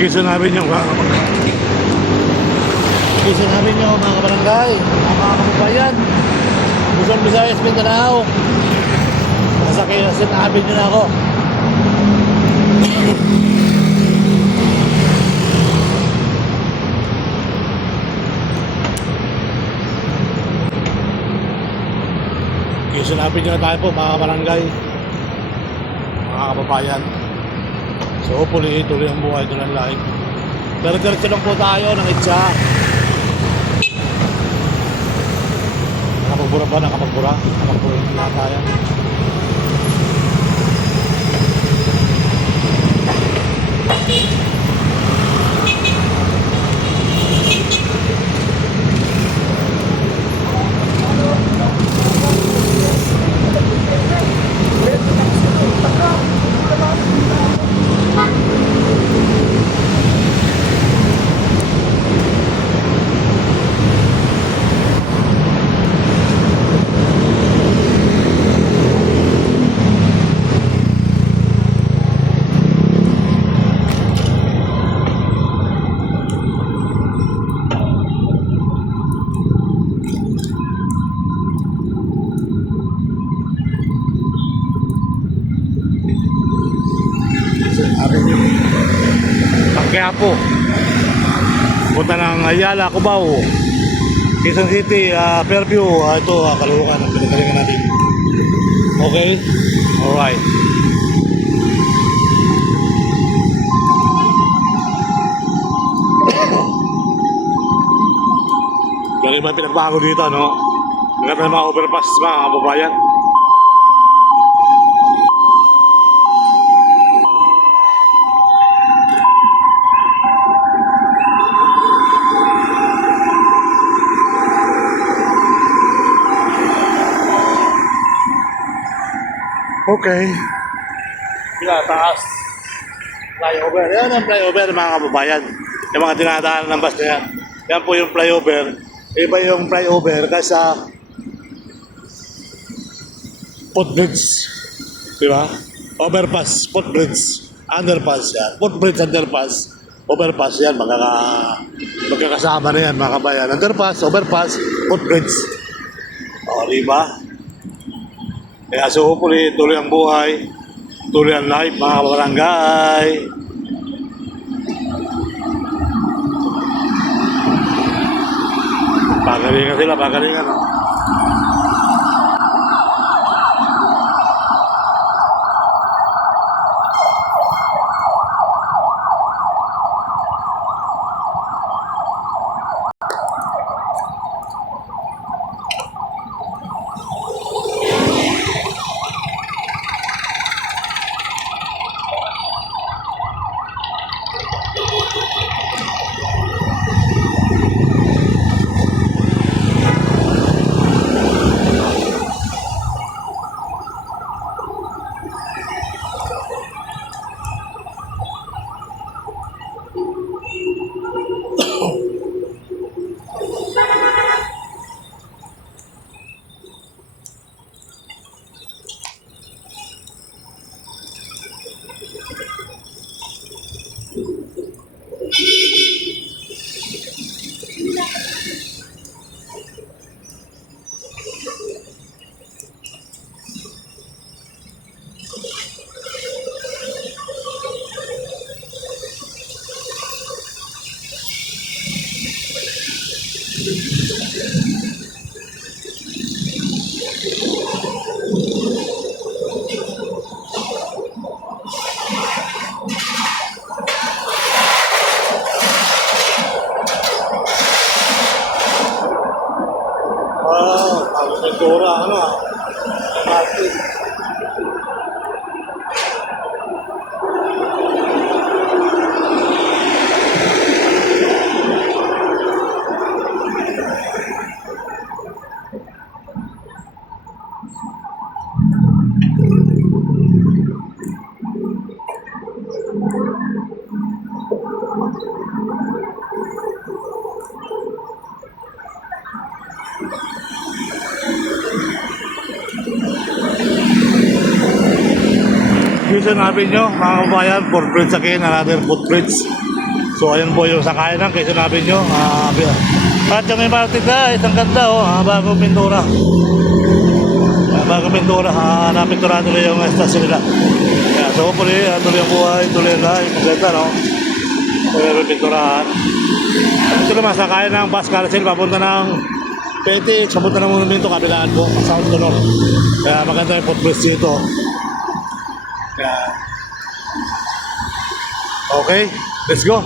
Kisa namin yung mga kabarangay, mga kababayan, Luzon, Visayas, Mindanao. Nasa Quezon Avenue na ako. Quezon Avenue na tayo po mga kabarangay, mga kababayan. So hopefully tuloy ang buhay, tuloy ang life. Diretso lang po tayo ng Itza. Nakapagbura ba? Nakapagbura na tayo. Pagkapo punta ng Ayala, Cubao, Quezon City, Fairview. Ito, Caloocan ang pinagalingan natin. Okay? Alright. Galing ba pinagbago dito, no? Maganda ng mga overpass, mga kababayan. Okay. Taas. Flyover. Yan ang flyover, mga kababayan. Yung mga dinadaan ng bus na yan. Yan po yung flyover. Iba yung flyover kasi sa footbridge. Diba? Overpass, footbridge, underpass yan. Footbridge, underpass, overpass yan. Magkakasama na yan, mga kabayan. Underpass, overpass, footbridge. O, diba? Kaya so hopefully tuloy ang buhay, tuloy ang life, mga kabarangay. Pagalingan sila, pagalingan. Dora, Martin. Quezon Avenue, mga kabayan, footbridge again, another footbridge. So ayan po yung sakainan kay sinabi nyo. At yung MRT guys, ang ganda oh, bagong pintura. Bagong pintura, napintura nila yung estasyon nila. Yeah, so hopefully, tuloy ang buhay, tuloy ang life. Maganda no? So meron pinturahan. Ito naman, sakay ng bus carousel, papunta ng PTX, papunta ng monumento, kabilaan po, South to North. Kaya maganda yung footbridge dito. Kaya, okay, let's go.